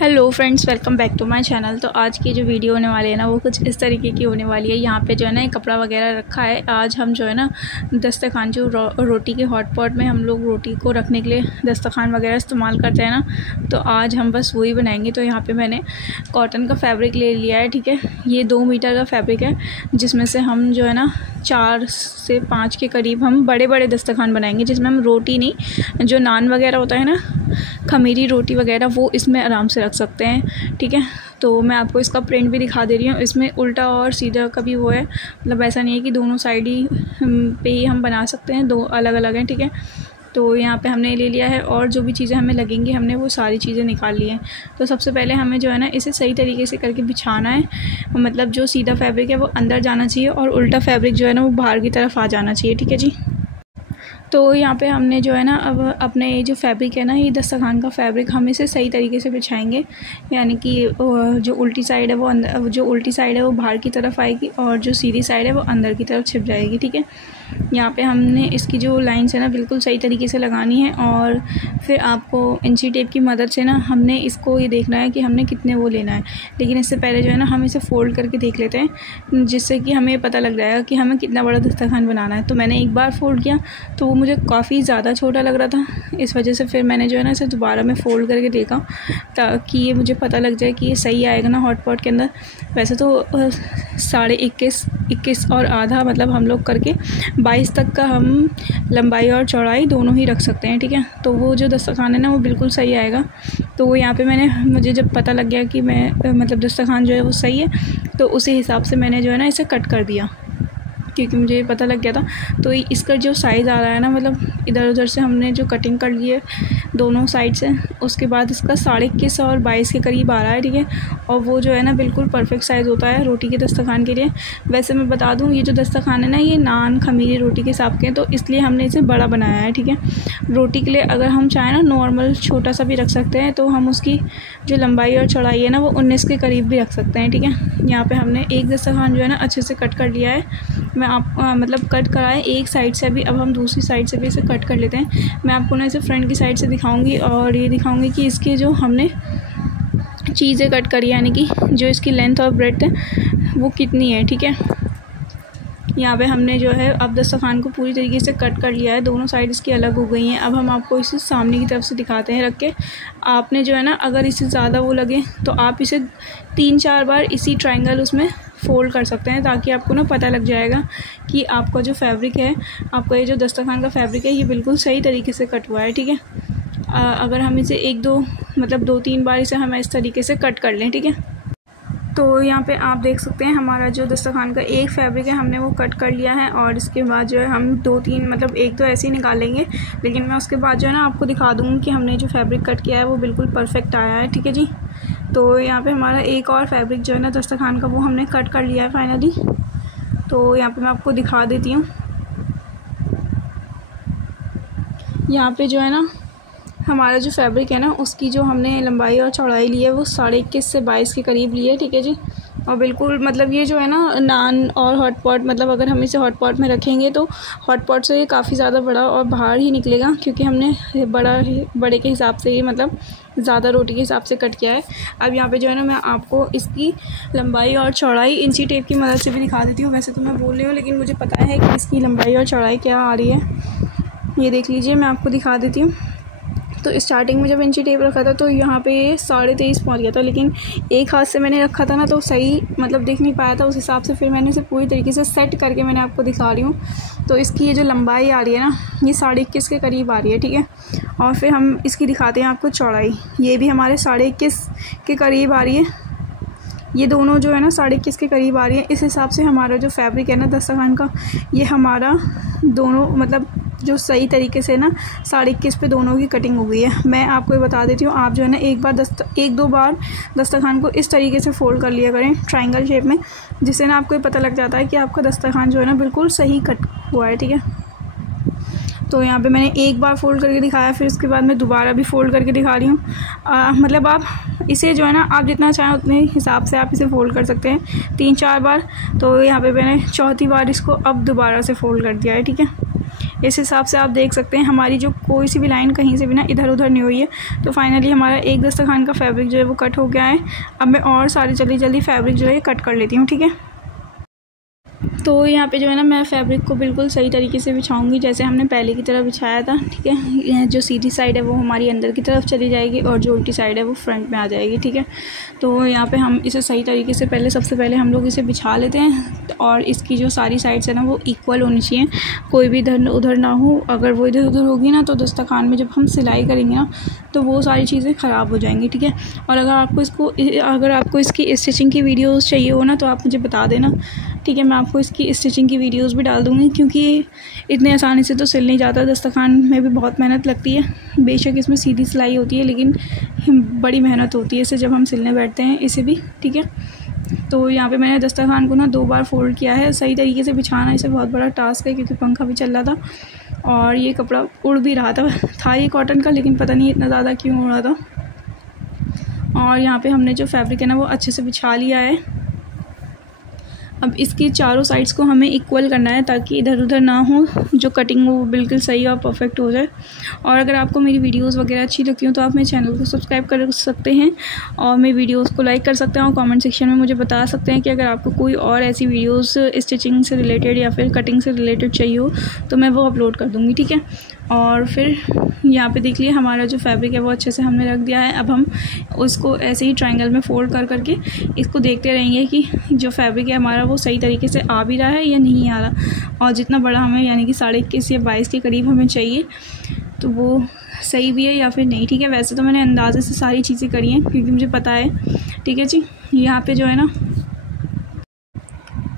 Hello friends, welcome back to my channel. तो आज की जो वीडियो होने वाली है ना, वो कुछ इस तरीके की होने वाली है। यहाँ पे जो है ना कपड़ा वगैरह रखा है। आज हम जो है ना दस्तरखान जो रोटी के हॉट पॉट में हम लोग रोटी को रखने के लिए दस्तरखान वगैरह इस्तेमाल करते हैं ना, तो आज हम बस वही बनाएंगे। तो यहाँ पे मैंने कॉटन का फैब्रिक ले लिया है, ठीक है। ये 2 मीटर का फैब्रिक है, जिसमें से हम जो है ना 4 से 5 के करीब हम बड़े बड़े दस्तरखान बनाएंगे, जिसमें हम रोटी नहीं, जो नान वगैरह होता है ना, खमीरी रोटी वगैरह, वो इसमें आराम से रख सकते हैं, ठीक है। तो मैं आपको इसका प्रिंट भी दिखा दे रही हूँ। इसमें उल्टा और सीधा का भी वो है, मतलब ऐसा नहीं है कि दोनों साइड ही पे ही हम बना सकते हैं, दो अलग अलग हैं, ठीक है। तो यहाँ पे हमने ले लिया है और जो भी चीज़ें हमें लगेंगी हमने वो सारी चीज़ें निकाल ली हैं। तो सबसे पहले हमें जो है ना इसे सही तरीके से करके बिछाना है, मतलब जो सीधा फैब्रिक है वो अंदर जाना चाहिए और उल्टा फैब्रिक जो है ना वो बाहर की तरफ आ जाना चाहिए, ठीक है जी। तो यहाँ पे हमने जो है ना अब अपने ये जो फैब्रिक है ना, ये दस्तरखान का फैब्रिक हम इसे सही तरीके से बिछाएंगे, यानी कि जो उल्टी साइड है वो अंदर, जो उल्टी साइड है वो बाहर की तरफ आएगी और जो सीधी साइड है वो अंदर की तरफ छिप जाएगी, ठीक है। यहाँ पे हमने इसकी जो लाइंस है ना बिल्कुल सही तरीके से लगानी है और फिर आपको इंची टेप की मदद से ना हमने इसको ये देखना है कि हमने कितने वो लेना है। लेकिन इससे पहले जो है ना हम इसे फ़ोल्ड करके देख लेते हैं, जिससे कि हमें पता लग जाएगा कि हमें कितना बड़ा दस्तरखान बनाना है। तो मैंने एक बार फ़ोल्ड किया तो वो मुझे काफ़ी ज़्यादा छोटा लग रहा था, इस वजह से फिर मैंने जो है ना इसे दोबारा में फ़ोल्ड करके देखा, ताकि ये मुझे पता लग जाए कि ये सही आएगा ना हॉट पॉट के अंदर। वैसे तो 21.5 और आधा, मतलब हम लोग करके 22 तक का हम लंबाई और चौड़ाई दोनों ही रख सकते हैं, ठीक है। तो वो जो दस्तरखान है ना वो बिल्कुल सही आएगा। तो वो यहाँ पे मुझे जब पता लग गया कि मैं मतलब दस्तरखान जो है वो सही है, तो उसी हिसाब से मैंने जो है ना इसे कट कर दिया, क्योंकि मुझे ये पता लग गया था। तो इसका जो साइज़ आ रहा है ना, मतलब इधर उधर से हमने जो कटिंग कर ली है दोनों साइड से, उसके बाद इसका 21.5 और 22 के करीब आ रहा है, ठीक है। और वो जो है ना बिल्कुल परफेक्ट साइज़ होता है रोटी के दस्तरखान के लिए। वैसे मैं बता दूं, ये जो दस्तरखान है ना ये नान खमीरी रोटी के हिसाब के हैं, तो इसलिए हमने इसे बड़ा बनाया है, ठीक है। रोटी के लिए अगर हम चाहें ना नॉर्मल छोटा सा भी रख सकते हैं, तो हम उसकी जो लंबाई और चौड़ाई है ना वो 19 के करीब भी रख सकते हैं, ठीक है। यहाँ पर हमने एक दस्तरखान जो है ना अच्छे से कट कर लिया है। मैं आप मतलब कट कराएं एक साइड से भी, अब हम दूसरी साइड से भी इसे कट कर लेते हैं। मैं आपको ना इसे फ्रंट की साइड से दिखाऊंगी और ये दिखाऊंगी कि इसके जो हमने चीज़ें कट करी, यानी कि जो इसकी लेंथ और ब्रेड्थ है वो कितनी है, ठीक है। यहाँ पे हमने जो है अब दस्तरखान को पूरी तरीके से कट कर लिया है, दोनों साइड इसकी अलग हो गई हैं। अब हम आपको इसे सामने की तरफ से दिखाते हैं रख के। आपने जो है ना अगर इसे ज़्यादा वो लगे तो आप इसे 3-4 बार इसी ट्रायंगल उसमें फ़ोल्ड कर सकते हैं, ताकि आपको ना पता लग जाएगा कि आपका जो फैब्रिक है, आपका ये जो दस्तरखान का फैब्रिक है, ये बिल्कुल सही तरीके से कट हुआ है, ठीक है। अगर हम इसे 2-3 बार इसे हम इस तरीके से कट कर लें, ठीक है। तो यहाँ पे आप देख सकते हैं हमारा जो दस्तरखान का एक फैब्रिक है हमने वो कट कर लिया है। और इसके बाद जो है हम 2-3, मतलब एक तो ऐसे ही निकालेंगे, लेकिन मैं उसके बाद जो है ना आपको दिखा दूँगी कि हमने जो फैब्रिक कट किया है वो बिल्कुल परफेक्ट आया है, ठीक है जी। तो यहाँ पे हमारा एक और फैब्रिक जो है ना दस्तरखान का वो हमने कट कर लिया है फाइनली। तो यहाँ पे मैं आपको दिखा देती हूँ। यहाँ पे जो है ना हमारा जो फैब्रिक है ना उसकी जो हमने लंबाई और चौड़ाई ली है वो 21.5 से 22 के करीब ली है, ठीक है जी। और बिल्कुल मतलब ये जो है ना नान और हॉट पॉट, मतलब अगर हम इसे हॉट पॉट में रखेंगे तो हॉट पॉट से ये काफ़ी ज़्यादा बड़ा और बाहर ही निकलेगा, क्योंकि हमने बड़े के हिसाब से ही, मतलब ज़्यादा रोटी के हिसाब से कट किया है। अब यहाँ पे जो है ना मैं आपको इसकी लंबाई और चौड़ाई इंची टेप की मदद से भी दिखा देती हूँ। वैसे तो मैं बोल रही हूँ, लेकिन मुझे पता है कि इसकी लंबाई और चौड़ाई क्या आ रही है। ये देख लीजिए, मैं आपको दिखा देती हूँ। तो स्टार्टिंग में जब इंची टेप रखा था तो यहाँ पे 23.5 पहुँच गया था, लेकिन एक हाथ से मैंने रखा था ना तो सही मतलब देख नहीं पाया था उस हिसाब से। फिर मैंने इसे पूरी तरीके से सेट करके मैंने आपको दिखा रही हूँ। तो इसकी ये जो लंबाई आ रही है ना ये 21.5 के करीब आ रही है, ठीक है। और फिर हम इसकी दिखाते हैं आपको चौड़ाई, ये भी हमारे 21.5 के करीब आ रही है। ये दोनों जो है ना 21.5 के करीब आ रही है। इस हिसाब से हमारा जो फैब्रिक है ना दस्तरखान का, ये हमारा दोनों मतलब जो सही तरीके से ना 21.5 पे दोनों की कटिंग हो गई है। मैं आपको ये बता देती हूँ, आप जो है ना 1-2 बार दस्तरखान को इस तरीके से फ़ोल्ड कर लिया करें ट्रायंगल शेप में, जिससे ना आपको ये पता लग जाता है कि आपका दस्तरखान जो है ना बिल्कुल सही कट हुआ है, ठीक है। तो यहाँ पे मैंने एक बार फ़ोल्ड करके दिखाया, फिर उसके बाद मैं दोबारा भी फ़ोल्ड करके दिखा रही हूँ। मतलब आप इसे जो है ना आप जितना चाहें उतने हिसाब से आप इसे फ़ोल्ड कर सकते हैं 3-4 बार। तो यहाँ पे मैंने चौथी बार इसको अब दोबारा से फ़ोल्ड कर दिया है, ठीक है। इस हिसाब से आप देख सकते हैं हमारी जो कोई सी भी लाइन कहीं से भी ना इधर उधर नहीं हुई है। तो फाइनली हमारा एक दस्तरखान का फैब्रिक जो है वो कट हो गया है। अब मैं और सारी जल्दी फैब्रिक जो है कट कर लेती हूँ, ठीक है। तो यहाँ पे जो है ना मैं फैब्रिक को बिल्कुल सही तरीके से बिछाऊंगी जैसे हमने पहले की तरह बिछाया था, ठीक है। यह जो सीधी साइड है वो हमारी अंदर की तरफ चली जाएगी और जो उल्टी साइड है वो फ्रंट में आ जाएगी, ठीक है। तो यहाँ पे हम इसे सही तरीके से सबसे पहले हम लोग इसे बिछा लेते हैं और इसकी जो सारी साइड्स है ना वो इक्वल होनी चाहिए, कोई भी इधर उधर ना हो। अगर वो इधर उधर होगी ना तो दस्तरखान में जब हम सिलाई करेंगे ना तो वो सारी चीज़ें ख़राब हो जाएंगी, ठीक है। और अगर आपको इसकी स्टिचिंग की वीडियोज़ चाहिए हो ना तो आप मुझे बता देना, ठीक है। मैं आपको इसकी स्टिचिंग की वीडियोस भी डाल दूँगी क्योंकि इतने आसानी से तो सिल नहीं जाता, दस्तरखान में भी बहुत मेहनत लगती है। बेशक इसमें सीधी सिलाई होती है लेकिन बड़ी मेहनत होती है इसे जब हम सिलने बैठते हैं इसे भी, ठीक है। तो यहाँ पे मैंने दस्तरखान को ना 2 बार फोल्ड किया है। सही तरीके से बिछाना इसे बहुत बड़ा टास्क है क्योंकि पंखा भी चल रहा था और ये कपड़ा उड़ भी रहा था ये कॉटन का, लेकिन पता नहीं इतना ज़्यादा क्यों उड़ रहा था। और यहाँ पे हमने जो फैब्रिक है ना वो अच्छे से बिछा लिया है। अब इसकी चारों साइड्स को हमें इक्वल करना है ताकि इधर उधर ना हो, जो कटिंग हो वो बिल्कुल सही और परफेक्ट हो जाए। और अगर आपको मेरी वीडियोस वगैरह अच्छी लगती हो तो आप मेरे चैनल को सब्सक्राइब कर सकते हैं और मेरी वीडियोस को लाइक कर सकते हैं और कमेंट सेक्शन में मुझे बता सकते हैं कि अगर आपको कोई और ऐसी वीडियोस स्टिचिंग से रिलेटेड या फिर कटिंग से रिलेटेड चाहिए हो तो मैं वो अपलोड कर दूँगी, ठीक है। और फिर यहाँ पे देख लिए हमारा जो फैब्रिक है वो अच्छे से हमने रख दिया है। अब हम उसको ऐसे ही ट्रायंगल में फोल्ड करके इसको देखते रहेंगे कि जो फैब्रिक है हमारा वो सही तरीके से आ भी रहा है या नहीं आ रहा। और जितना बड़ा हमें यानी कि 21.5 या 22 के करीब हमें चाहिए तो वो सही भी है या फिर नहीं, ठीक है। वैसे तो मैंने अंदाज़े से सारी चीज़ें करी हैं क्योंकि मुझे पता है, ठीक है जी। यहाँ पे जो है ना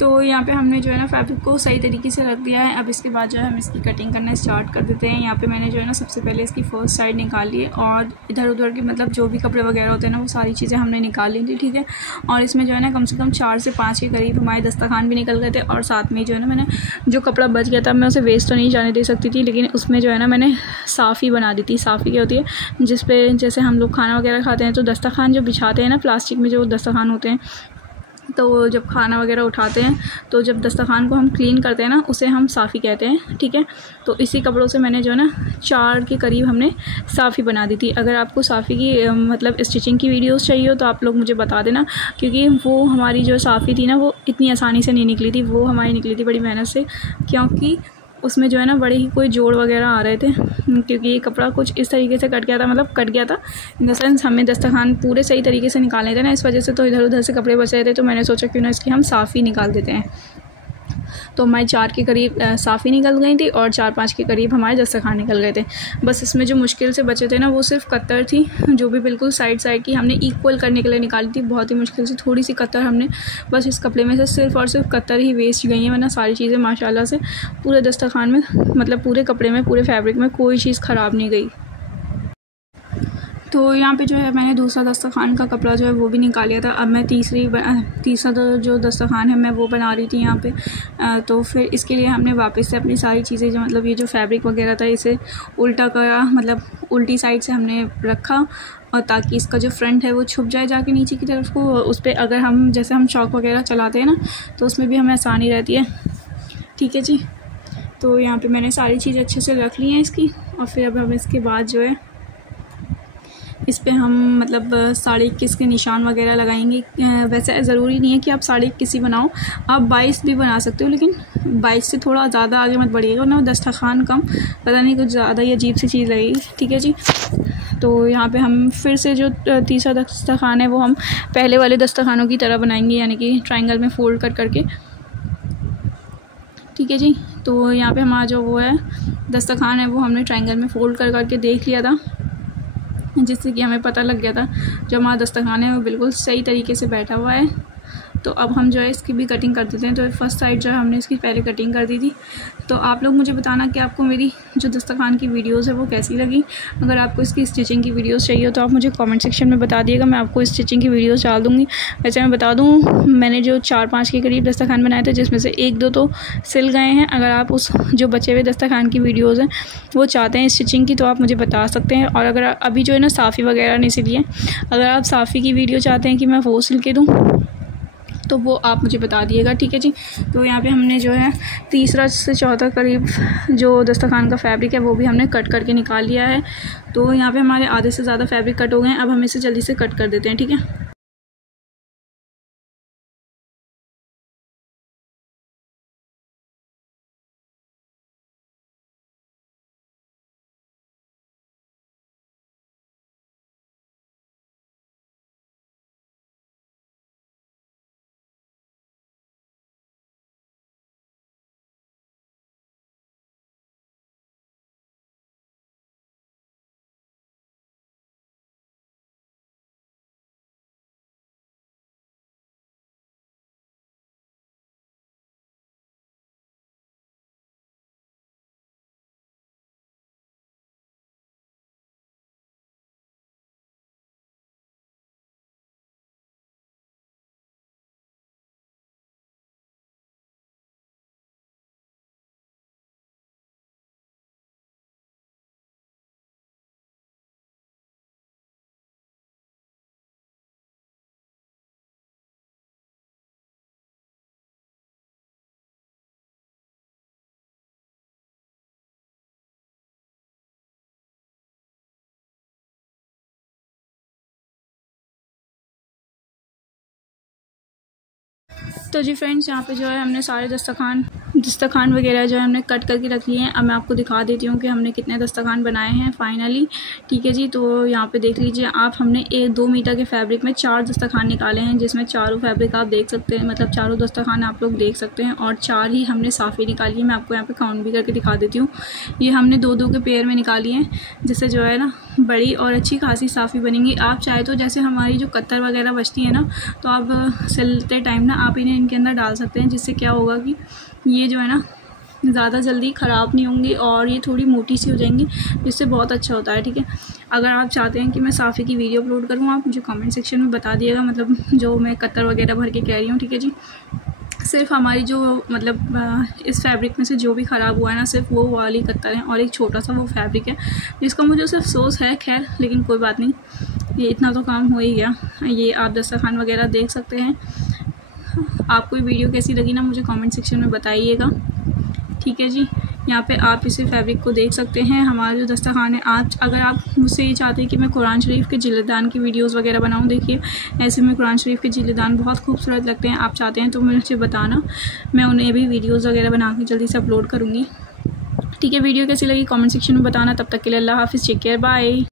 तो यहाँ पे हमने जो है ना फैब्रिक को सही तरीके से रख दिया है। अब इसके बाद जो है हम इसकी कटिंग करना स्टार्ट कर देते हैं। यहाँ पे मैंने जो है ना सबसे पहले इसकी फर्स्ट साइड निकाल ली और इधर उधर की मतलब जो भी कपड़े वगैरह होते हैं ना वो सारी चीज़ें हमने निकाल ली थी, ठीक है। और इसमें जो है ना कम से कम 4 से 5 के करीब हमारे दस्तरखान भी निकल गए थे। और साथ में जो है ना मैंने जो कपड़ा बच गया था मैं उसे वेस्ट तो नहीं जाने दे सकती थी, लेकिन उसमें जो है ना मैंने साफ़ी बना दी थी। साफ़ी क्या होती है, जिस पे जैसे हम लोग खाना वगैरह खाते हैं तो दस्तरखान जो बिछाते हैं ना प्लास्टिक में जो दस्तरखान होते हैं, तो जब खाना वगैरह उठाते हैं तो जब दस्तरखान को हम क्लीन करते हैं ना उसे हम साफ़ी कहते हैं, ठीक है। तो इसी कपड़ों से मैंने जो है ना 4 के करीब हमने साफ़ी बना दी थी। अगर आपको साफ़ी की मतलब स्टिचिंग की वीडियोस चाहिए हो तो आप लोग मुझे बता देना क्योंकि वो हमारी जो साफ़ी थी ना वो इतनी आसानी से नहीं निकली थी, वो हमारी निकली थी बड़ी मेहनत से क्योंकि उसमें जो है ना बड़े ही कोई जोड़ वगैरह आ रहे थे क्योंकि ये कपड़ा कुछ इस तरीके से कट गया था, मतलब कट गया था इन द सेंस हमें दस्तरखान पूरे सही तरीके से निकालने थे ना, इस वजह से तो इधर उधर से कपड़े बच रहे थे। तो मैंने सोचा क्यों ना इसकी हम साफ़ी निकाल देते हैं। तो हमारी 4 के करीब साफ़ी निकल गई थी और 4-5 के करीब हमारे दस्तरखान निकल गए थे। बस इसमें जो मुश्किल से बचे थे ना वो सिर्फ कत्तर थी, जो भी बिल्कुल साइड की हमने इक्वल करने के लिए निकाली थी। बहुत ही मुश्किल से थोड़ी सी कत्तर हमने बस इस कपड़े में से सिर्फ और सिर्फ कत्तर ही वेस्ट गई हैं, वरना सारी चीज़ें माशाल्लाह से पूरे दस्तरखान में मतलब पूरे कपड़े में पूरे फैब्रिक में कोई चीज़ ख़राब नहीं गई। तो यहाँ पे जो है मैंने दूसरा दस्तरखान का कपड़ा जो है वो भी निकाल लिया था। अब मैं तीसरा जो दस्तरखान है मैं वो बना रही थी यहाँ पे। तो फिर इसके लिए हमने वापस से अपनी सारी चीज़ें जो मतलब ये जो फैब्रिक वगैरह था इसे उल्टा करा, मतलब उल्टी साइड से हमने रखा और ताकि इसका जो फ्रंट है वो छुप जाए जाके नीचे की तरफ को। उस पर अगर हम जैसे हम चौक वगैरह चलाते हैं ना तो उसमें भी हमें आसानी रहती है, ठीक है जी। तो यहाँ पे मैंने सारी चीज़ें अच्छे से रख ली हैं इसकी। और फिर अब हम इसके बाद जो है इस पे हम मतलब 21.5 के निशान वगैरह लगाएंगे। वैसे ज़रूरी नहीं है कि आप 21.5 ही बनाओ, आप 22 भी बना सकते हो, लेकिन 22 से थोड़ा ज़्यादा आगे मत बढ़िएगा वरना दस्तरखान कम पता नहीं कुछ ज़्यादा ही अजीब सी चीज़ लगेगी, ठीक है जी। तो यहाँ पे हम फिर से जो तीसरा दस्तरखान है वो हम पहले वाले दस्तरखानों की तरह बनाएंगे, यानी कि ट्रायंगल में फोल्ड करके, ठीक है जी। तो यहाँ पे हमारा जो वो है दस्तरखान है वो हमने ट्रायंगल में फोल्ड करके देख लिया था, जिससे कि हमें पता लग गया था जो हमारा दस्तरखान है वो बिल्कुल सही तरीके से बैठा हुआ है। तो अब हम जो है इसकी भी कटिंग कर देते हैं। तो फर्स्ट साइड जो है हमने इसकी पहले कटिंग कर दी थी। तो आप लोग मुझे बताना कि आपको मेरी जो दस्तरखान की वीडियोस है वो कैसी लगी। अगर आपको इसकी स्टिचिंग की वीडियोस चाहिए हो तो आप मुझे कमेंट सेक्शन में बता दिएगा, मैं आपको स्टिचिंग की वीडियोस डाल दूँगी। वैसे मैं बता दूँ मैंने जो 4-5 के करीब दस्तरखान बनाए थे जिसमें से 1-2 तो सिल गए हैं। अगर आप उस जो बचे हुए दस्तरखान की वीडियोज़ हैं वो चाहते हैं स्टिचिंग की तो आप मुझे बता सकते हैं। और अगर अभी जो है ना साफ़ी वगैरह नहीं सिली है, अगर आप साफ़ी की वीडियो चाहते हैं कि मैं वो सिल के दूँ तो वो आप मुझे बता दिएगा, ठीक है जी। तो यहाँ पे हमने जो है तीसरा से चौथा करीब जो दस्तरखान का फैब्रिक है वो भी हमने कट करके निकाल लिया है। तो यहाँ पे हमारे आधे से ज़्यादा फैब्रिक कट हो गए हैं। अब हम इसे जल्दी से कट कर देते हैं, ठीक है। तो जी फ्रेंड्स, यहाँ पे जो है हमने सारे दस्तरखान वगैरह जो है हमने कट करके रख लिए हैं। अब मैं आपको दिखा देती हूँ कि हमने कितने दस्तरखान बनाए हैं फाइनली, ठीक है जी। तो यहाँ पे देख लीजिए आप, हमने 2 मीटर के फैब्रिक में 4 दस्तरखान निकाले हैं, जिसमें चारों फैब्रिक आप देख सकते हैं, मतलब चारों दस्तरखान आप लोग देख सकते हैं, और 4 ही हमने साफ़ी निकाली है। मैं आपको यहाँ पे काउंट भी करके दिखा देती हूँ। ये हमने 2-2 के पेयर में निकाली हैं, जिससे जो है ना बड़ी और अच्छी खासी साफ़ी बनेंगी। आप चाहे तो जैसे हमारी जो कत्तर वगैरह बचती है ना, तो आप सिलते टाइम ना आप इन्हें इनके अंदर डाल सकते हैं, जिससे क्या होगा कि ये जो है ना ज़्यादा जल्दी ख़राब नहीं होंगी और ये थोड़ी मोटी सी हो जाएंगी, जिससे बहुत अच्छा होता है, ठीक है। अगर आप चाहते हैं कि मैं साफ़ी की वीडियो अपलोड करूँ, आप मुझे कमेंट सेक्शन में बता दिएगा, मतलब जो मैं कत्तर वगैरह भर के कह रही हूँ, ठीक है जी। सिर्फ हमारी जो मतलब इस फैब्रिक में से जो भी ख़राब हुआ है ना, सिर्फ वो वाली कत्तर है और एक छोटा सा वो फैब्रिक है, जिसका मुझे सिर्फ अफसोस है, खैर लेकिन कोई बात नहीं, ये इतना तो काम हो ही गया। ये आप दस्तरखान वगैरह देख सकते हैं। आपको ये वीडियो कैसी लगी ना, मुझे कमेंट सेक्शन में बताइएगा, ठीक है जी। यहाँ पे आप इसे फैब्रिक को देख सकते हैं। हमारा जो दस्तरखान है, आज अगर आप मुझसे ये चाहते हैं कि मैं कुरान शरीफ के जिल्दान की वीडियोस वगैरह बनाऊँ, देखिए ऐसे में कुरान शरीफ के जिल्दान बहुत खूबसूरत लगते हैं। आप चाहते हैं तो मुझे बताना, मैं उन्हें भी वीडियोज़ वगैरह बना के जल्दी से अपलोड करूँगी, ठीक है। वीडियो कैसी लगी कमेंट सेक्शन में बताना। तब तक के लिए अल्लाह हाफ़िज़, टेक केयर, बाय।